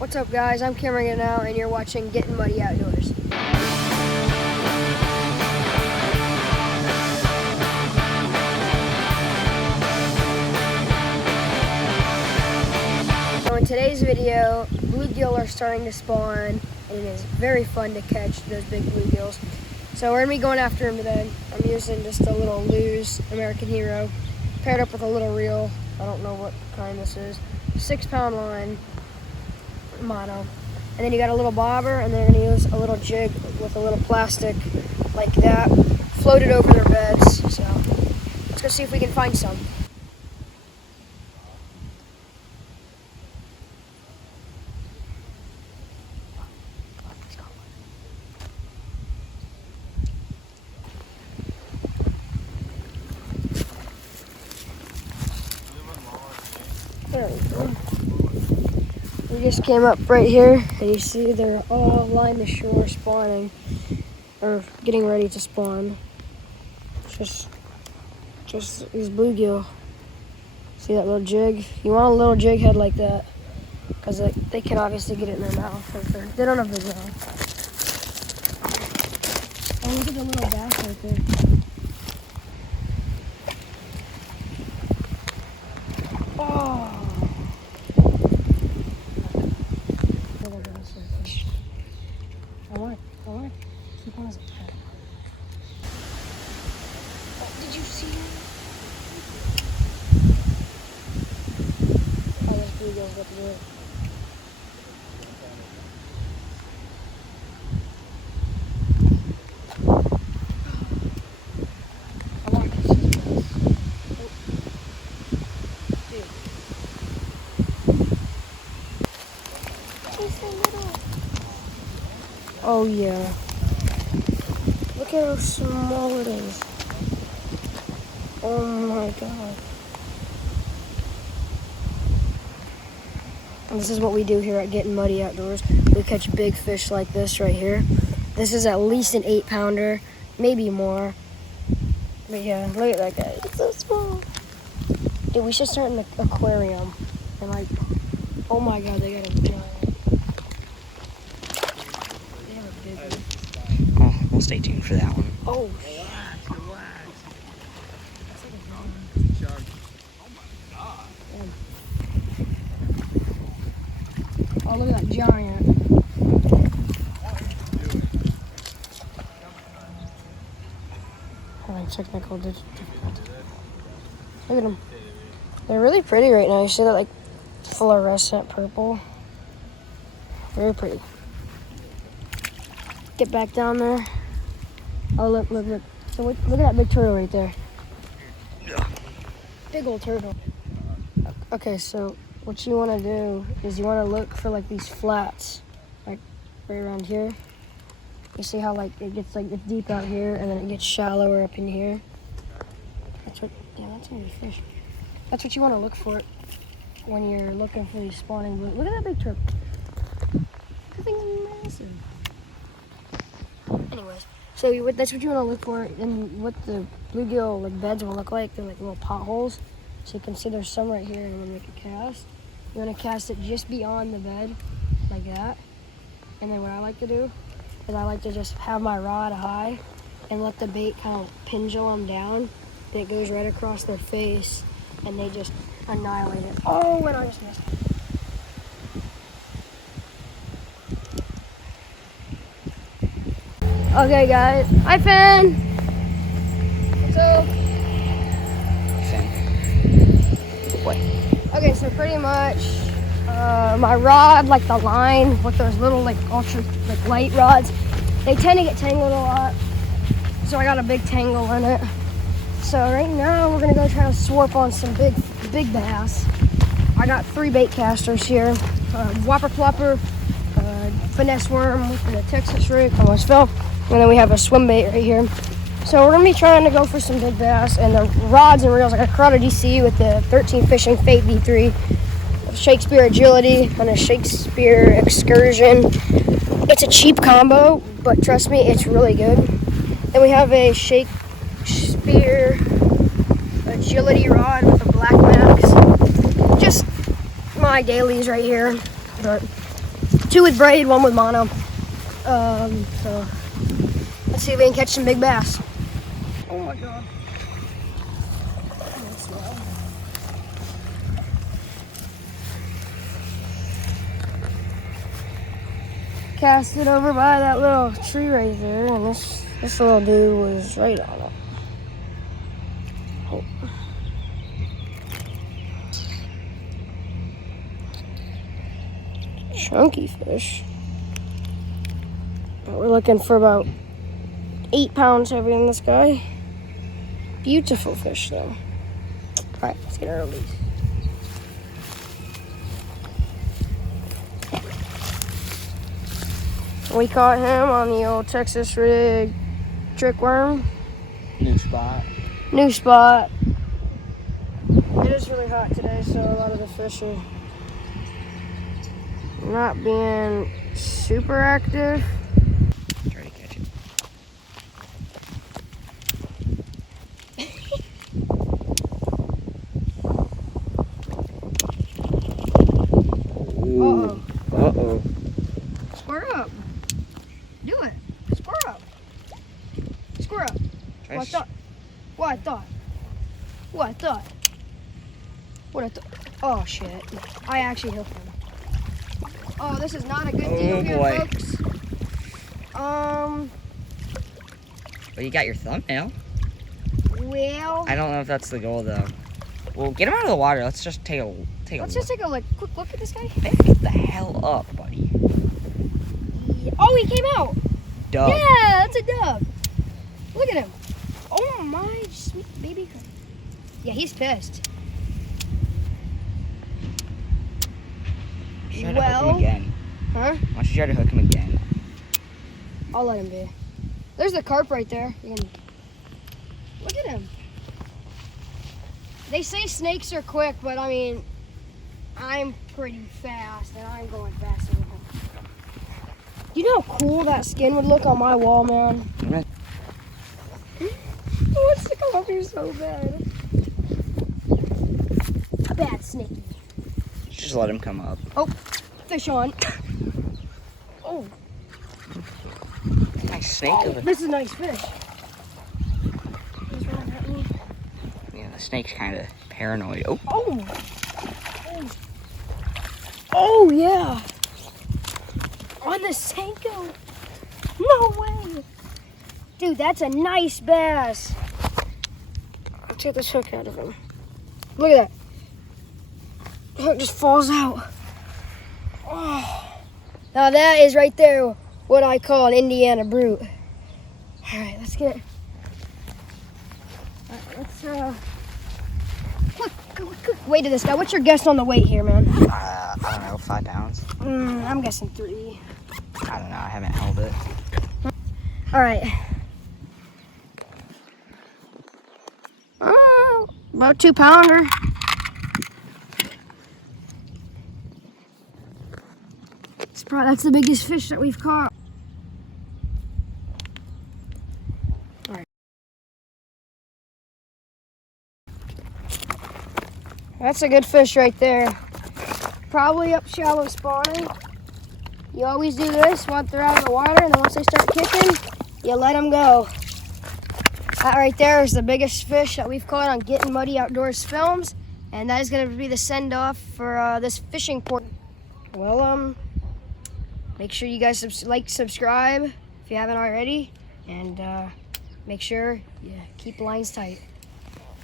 What's up, guys? I'm Cameron it now, and you're watching Getting Muddy Outdoors. So in today's video, bluegill are starting to spawn, and it is very fun to catch those big bluegills. So we're gonna be going after them today. I'm using just a little Lew's American Hero, paired up with a little reel. I don't know what kind this is. 6-pound line, mono. And then you got a little bobber, and they're gonna use a little jig with a little plastic like that, floated over their beds. So let's go see if we can find some. There we go. We just came up right here, and you see they're all lined the shore spawning, or getting ready to spawn. Just these bluegill. See that little jig? You want a little jig head like that, because they can obviously get it in their mouth. They don't have big mouth. Oh, look at the little bass right there. Oh. I want to keep on his head. Oh, did you see him? Oh, this bluegill's about to do it. I want to catch these guys. Dude. He's so little. Oh yeah. Look at how small it is. Oh my god. And this is what we do here at Getting Muddy Outdoors. We catch big fish like this right here. This is at least an 8-pounder, maybe more. But yeah, look at that guy. It's so small. Dude, we should start in the aquarium. And like, oh my god, they got a giant. Oh, we'll stay tuned for that one. Oh, oh, look at that giant. Technical difficulty. Look at them. They're really pretty right now. You see that like fluorescent purple? Very pretty. Get back down there. Oh, look. So look at that big turtle right there. Big old turtle. Okay, so what you want to do is you want to look for like these flats, like right around here. You see how like it gets like it's deep out here and then it gets shallower up in here. That's what, yeah, that's gonna be fish. That's what you want to look for when you're looking for these spawning blue. Look at that big turtle. That thing's massive. Anyways, so that's what you want to look for, and what the bluegill like beds will look like. They're like little potholes. So you can see there's some right here, and then make a cast. You want to cast it just beyond the bed, like that. And then what I like to do is I like to just have my rod high and let the bait kind of pendulum down. Then it goes right across their face, and they just annihilate it. Oh, and I just missed. Okay, guys. Hi, Finn. What's up? What? Okay, so pretty much my rod, like the line with those little like ultra like light rods, they tend to get tangled a lot. So I got a big tangle in it. So right now we're gonna go try to swarp on some big bass. I got 3 bait casters here: whopper plopper, finesse worm with the Texas rig, almost fell. And then we have a swim bait right here. So we're gonna be trying to go for some big bass, and the rods and reels. I got a Corrado DC with the 13 Fishing Fate V3, a Shakespeare Agility, and a Shakespeare Excursion. It's a cheap combo, but trust me, it's really good. Then we have a Shakespeare Agility rod with a black max. Just my dailies right here, but 2 with braid, 1 with mono. So let's see if we can catch some big bass. Oh my god. Cast it over by that little tree right there, and this little dude was right on it. Oh. Chunky fish. But we're looking for about 8 pounds heavier than this guy. Beautiful fish though. Alright, let's get our release. We caught him on the old Texas rig trick worm. New spot. New spot. It is really hot today, so a lot of the fish are not being super active. Try to catch it. Uh-oh. Uh-oh. Square up. Do it. Square up. Square up. Try What I thought. What I thought. What I thought. What I thought. Oh shit. I actually hooked him. Oh, this is not a good deal here, boy. folks. Well, you got your thumbnail. Well, I don't know if that's the goal though. Well, get him out of the water. Let's just take a let's look. just take a quick look at this guy. Hey, get the hell up, buddy. Oh, he came out. Dub. Yeah, that's a dub. Look at him. Oh my sweet baby. Yeah, he's pissed. Try to hook him again. Huh? Why don't you try to hook him again? I'll let him be. There's the carp right there. You can... Look at him. They say snakes are quick, but I mean, I'm pretty fast, and I'm going faster than him. You know how cool that skin would look on my wall, man? He wants to come up here so bad. Bad snaky. Just let him come up. Oh, fish on. Oh. Nice snake over. This is a nice fish. He's running at me. Yeah, the snake's kind of paranoid. Oh. Oh. Oh yeah. On the Senko. No way. Dude, that's a nice bass. Let's get this hook out of him. Look at that. The hook just falls out. Oh. Now that is right there what I call an Indiana brute. All right, let's get it. All right, let's quick weight of this guy. What's your guess on the weight here, man? I don't know, 5 pounds. I'm guessing 3. I don't know, I haven't held it. All right. About 2 pounder. That's the biggest fish that we've caught. All right. That's a good fish right there. Probably up shallow spawning. You always do this once they're out of the water, and then once they start kicking, you let them go. That right there is the biggest fish that we've caught on Getting Muddy Outdoors Films, and that is going to be the send-off for this fishing port. Well, make sure you guys subscribe if you haven't already, and make sure you keep the lines tight.